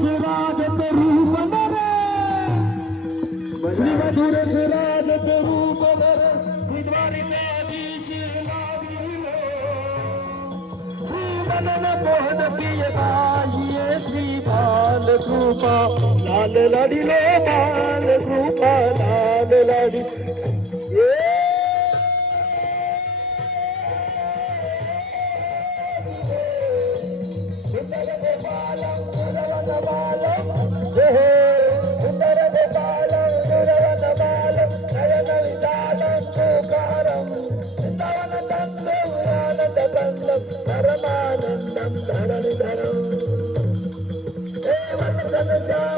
सुराजत रूप नरे श्री मधुर सुराजत रूप नरे बुधवारीधीश लागिले मनन मोहन प्रिय गाइए श्री बाल कृपा लाल लाडिले बाल कृपा लाल लाडी सुंदर गोपालम सुरवन बालम सुंदर गोपालम सुरवन बालम नयन विशालम गोकारम वृंदावन तंदम आनंद कंदम परमानंदम धरणिधरम हे वंदन श्याम